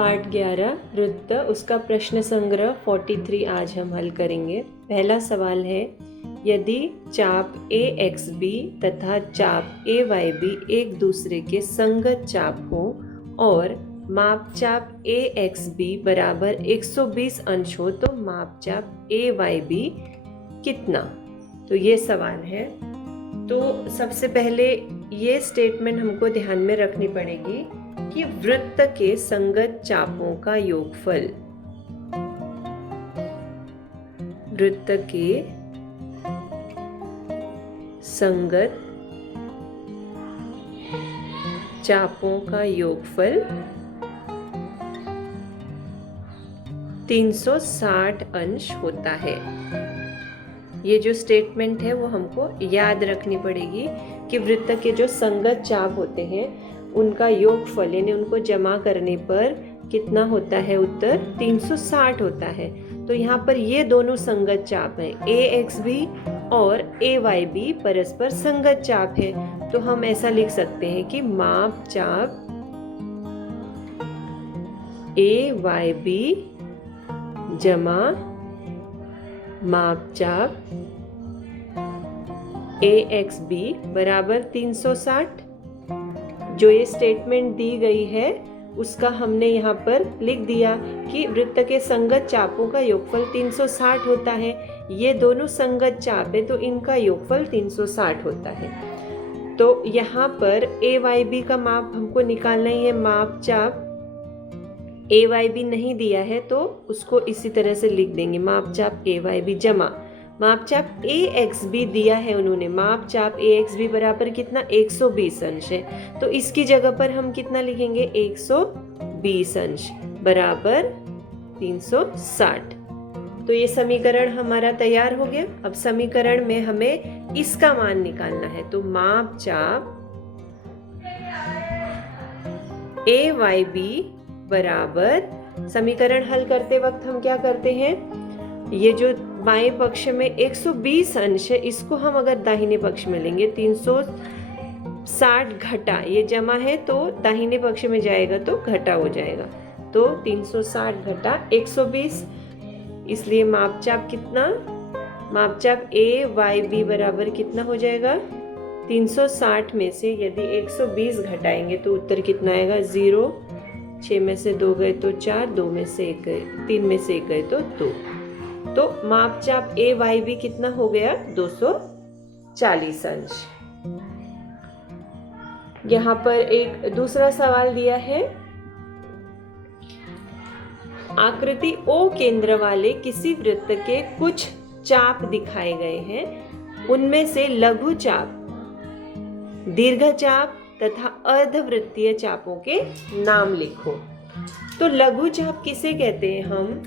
Part 11 वृत्त, उसका प्रश्न संग्रह 43 आज हम हल करेंगे। पहला सवाल है, यदि चाप AXB तथा चाप AYB एक दूसरे के संगत चाप हो और मापचाप AXB बराबर 120 अंश हो तो मापचाप AYB कितना? तो ये सवाल है। तो सबसे पहले ये स्टेटमेंट हमको ध्यान में रखनी पड़ेगी कि वृत्त के संगत चापों का योगफल, वृत्त के संगत चापों का योगफल 360 अंश होता है। ये जो स्टेटमेंट है वो हमको याद रखनी पड़ेगी कि वृत्त के जो संगत चाप होते हैं उनका योगफल यानी उनको जमा करने पर कितना होता है? उत्तर 360 होता है। तो यहाँ पर ये दोनों संगत चाप हैं, AXB और AYB परस्पर संगत चाप है। तो हम ऐसा लिख सकते हैं कि माप चाप AYB जमा माप चाप AXB बराबर 360। जो ये स्टेटमेंट दी गई है उसका हमने यहाँ पर लिख दिया कि वृत्त के संगत चापों का योगफल 360 होता है। ये दोनों संगत चाप है तो इनका योगफल 360 होता है। तो यहाँ पर AYB का माप हमको निकालना ही है। माप चाप AYB नहीं दिया है तो उसको इसी तरह से लिख देंगे, माप चाप AYB जमा माप चाप AXB दिया है उन्होंने। माप चाप AXB बराबर कितना? 120 अंश है। तो इसकी जगह पर हम कितना लिखेंगे? 120 अंश बराबर 360। तो ये समीकरण हमारा तैयार हो गया। अब समीकरण में हमें इसका मान निकालना है। तो माप चाप AYB बराबर, समीकरण हल करते वक्त हम क्या करते हैं, ये जो बाएं पक्ष में 120 अंश है इसको हम अगर दाहिने पक्ष में लेंगे 360 घटा, ये जमा है तो दाहिने पक्ष में जाएगा तो घटा हो जाएगा। तो 360 घटा 120, इसलिए मापचाप कितना? मापचाप AYB बराबर कितना हो जाएगा? 360 में से यदि 120 घटाएंगे तो उत्तर कितना आएगा? 0। 6 में से 2 गए तो 4, 2 में से 1 गए, 3 में से 1 गए तो 2। तो मापचाप AYB कितना हो गया? 240 अंश। यहाँ पर एक दूसरा सवाल दिया है, आकृति O केंद्र वाले किसी वृत्त के कुछ चाप दिखाए गए हैं, उनमें से लघु चाप, दीर्घ चाप तथा अर्धवृत्तीय चापों के नाम लिखो। तो लघु चाप किसे कहते हैं हम?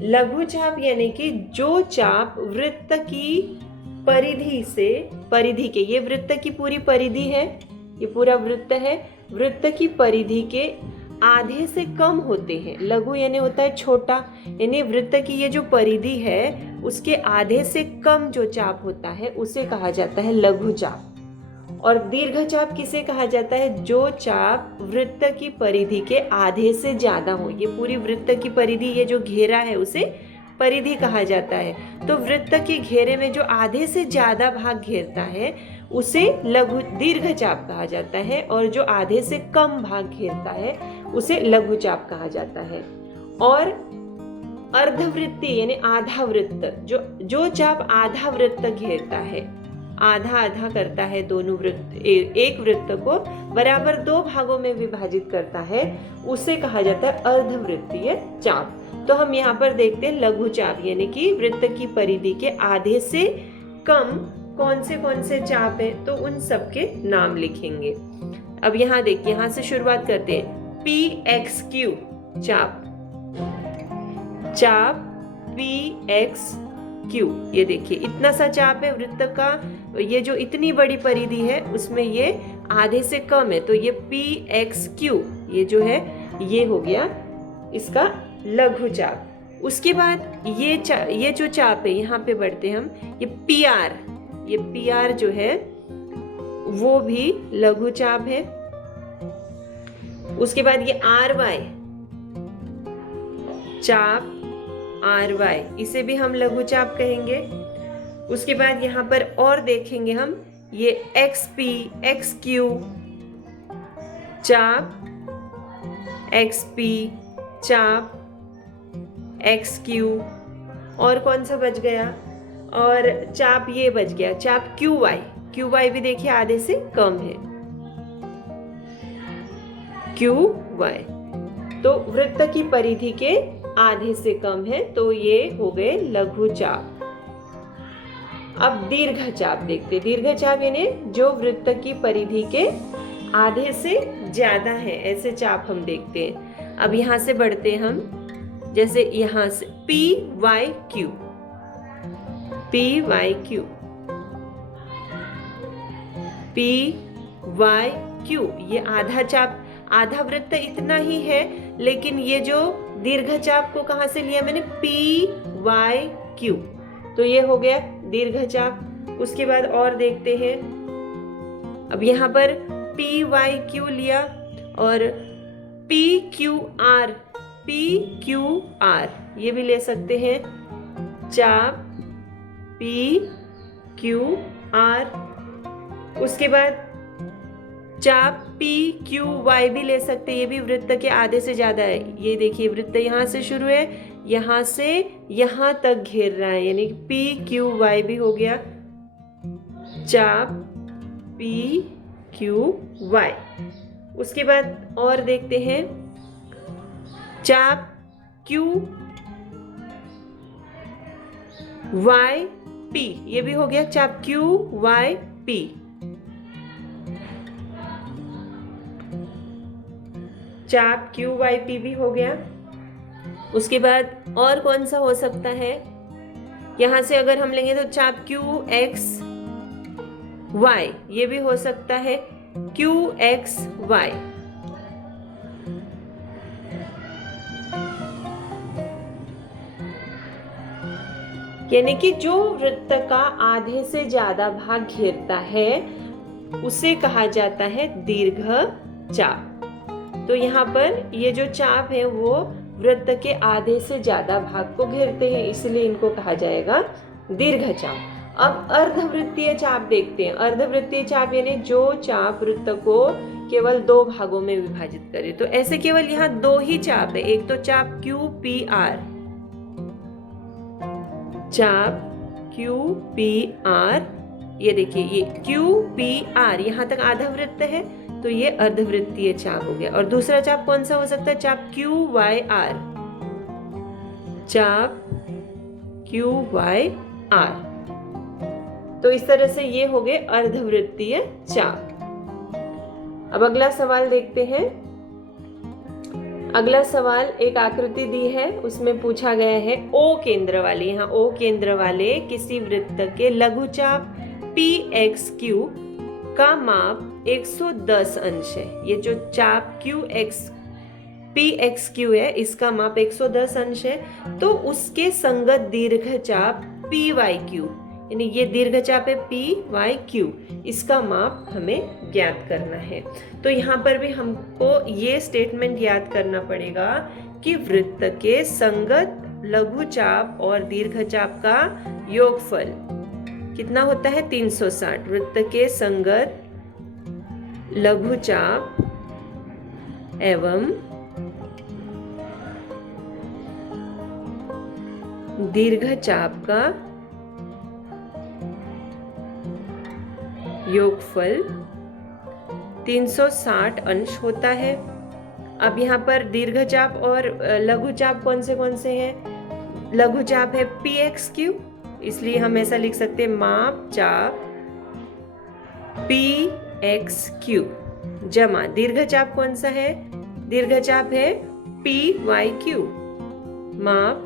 लघु चाप यानी कि जो चाप वृत्त की परिधि से, परिधि के, ये वृत्त की पूरी परिधि है, ये पूरा वृत्त है, वृत्त की परिधि के आधे से कम होते हैं। लघु यानी होता है छोटा, यानी वृत्त की ये जो परिधि है उसके आधे से कम जो चाप होता है उसे कहा जाता है लघु चाप। और दीर्घ चाप किसे कहा जाता है? जो चाप वृत्त की परिधि के आधे से ज्यादा हो। ये पूरी वृत्त की परिधि, ये जो घेरा है उसे परिधि कहा जाता है। तो वृत्त के घेरे में जो आधे से ज्यादा भाग घेरता है उसे लघु दीर्घ चाप कहा जाता है, और जो आधे से कम भाग घेरता है उसे लघु चाप कहा जाता है। और अर्धवृत्ती यानी आधा वृत्त, जो चाप आधा वृत्त घेरता है, आधा आधा करता है, दोनों वृत्त, एक वृत्त को बराबर 2 भागों में विभाजित करता है, उसे कहा जाता है अर्धवृत्तीय चाप। तो हम यहाँ पर देखते हैं लघु चाप यानी कि वृत्त की परिधि के आधे से कम कौन से चाप है, तो उन सब के नाम लिखेंगे। अब यहाँ देखिए, यहाँ से शुरुआत करते हैं। PXQ चाप, चाप PXQ, ये देखिए इतना सा चाप है वृत्त का, ये जो इतनी बड़ी परिधि है उसमें ये आधे से कम है, तो ये PXQ ये जो है ये हो गया इसका लघु चाप। उसके बाद ये जो चाप है, यहाँ पे बढ़ते हम, ये PR जो है वो भी लघु चाप है। उसके बाद ये चाप RY, इसे भी हम लघु चाप कहेंगे। उसके बाद यहाँ पर और देखेंगे हम ये XP XQ चाप, XP चाप, XQ, और कौन सा बच गया, और चाप ये बच गया चाप QY। QY भी देखिए आधे से कम है, QY तो वृत्त की परिधि के आधे से कम है, तो ये हो गए लघु चाप। अब दीर्घ चाप देखते। दीर्घ चाप यानी जो वृत्त की परिधि के आधे से ज्यादा है, ऐसे चाप हम देखते हैं। अब यहां से बढ़ते हम, जैसे यहां से PYQ, PYQ, PYQ, ये आधा चाप, आधा वृत्त इतना ही है, लेकिन ये जो दीर्घ चाप को कहां से लिया मैंने, PYQ, तो ये हो गया दीर्घ चाप। उसके बाद और देखते हैं, अब यहाँ पर PYQ लिया और PQR, PQR ये भी ले सकते हैं, चाप PQR। उसके बाद चाप PQY भी ले सकते हैं, ये भी वृत्त के आधे से ज्यादा है। ये देखिए वृत्त यहाँ से शुरू है, यहाँ से यहाँ तक घेर रहा है, यानी PQY भी हो गया चाप PQY। उसके बाद और देखते हैं चाप QYP, ये भी हो गया चाप QYP। चाप QYP भी हो गया। उसके बाद और कौन सा हो सकता है, यहां से अगर हम लेंगे तो चाप QXY, ये भी हो सकता है QXY। यानी कि जो वृत्त का आधे से ज्यादा भाग घेरता है उसे कहा जाता है दीर्घ चाप। तो यहाँ पर ये जो चाप है वो वृत्त के आधे से ज्यादा भाग को घेरते हैं, इसलिए इनको कहा जाएगा दीर्घ चाप। अब अर्धवृत्तीय चाप देखते हैं। अर्धवृत्तीय चाप यानी जो चाप वृत्त को केवल दो भागों में विभाजित करे। तो ऐसे केवल यहाँ दो ही चाप है, एक तो चाप QPR, चाप QPR, ये देखिए ये QPR, यहाँ तक आधा वृत्त है तो ये अर्धवृत्तीय चाप हो गया। और दूसरा चाप कौन सा हो सकता है, चाप QYR, चाप QYR। तो इस तरह से ये हो गए अर्धवृत्तीय चाप। अब अगला सवाल देखते हैं। अगला सवाल, एक आकृति दी है, उसमें पूछा गया है O केंद्र वाले, यहाँ O केंद्र वाले किसी वृत्त के लघुचाप PXQ का माप 110 अंश है। ये जो चाप PXQ है इसका माप 110 अंश है, तो उसके संगत दीर्घचाप PYQ, यानी ये दीर्घचाप है PYQ, इसका माप हमें ज्ञात करना है। तो यहाँ पर भी हमको ये स्टेटमेंट याद करना पड़ेगा कि वृत्त के संगत लघुचाप और दीर्घचाप का योगफल कितना होता है, 360। वृत्त के संगत लघुचाप एवं दीर्घचाप का योगफल 360 अंश होता है। अब यहाँ पर दीर्घचाप और लघुचाप कौन से हैं? लघुचाप है PXQ, इसलिए हम ऐसा लिख सकते हैं माप चाप PXQ जमा दीर्घचाप कौन सा है? दीर्घचाप है PYQ, माप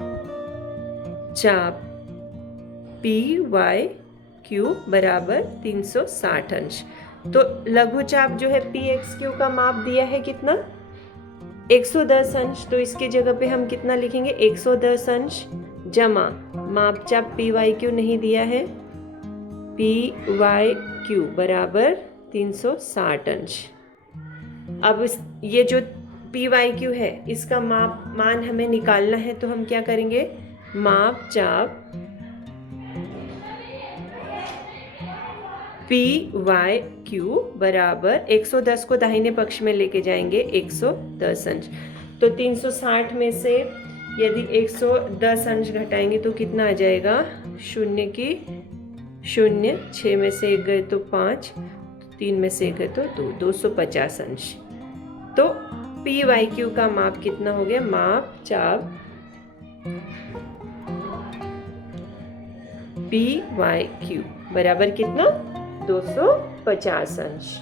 चाप PYQ बराबर 360 अंश। तो लघुचाप जो है PXQ का माप दिया है कितना, 110 अंश। तो इसकी जगह पे हम कितना लिखेंगे, 110 अंश जमा मापचाप PYQ नहीं दिया है, PYQ बराबर 360 अंश। अब ये जो पी वाई क्यू है, इसका मान हमें निकालना है, तो हम क्या करेंगे, माप चाप पी वाई क्यू बराबर 110 को दाहिने पक्ष में लेके जाएंगे 110 अंश। तो 360 में से यदि 110 अंश घटाएंगे तो कितना आ जाएगा, 0 की 0, 6 में से 1 गए तो 5, 3 में से 1 गए तो 2, 250 अंश। तो पी वाई क्यू का माप कितना हो गया, माप चाप पी वाई क्यू बराबर कितना, 250 अंश।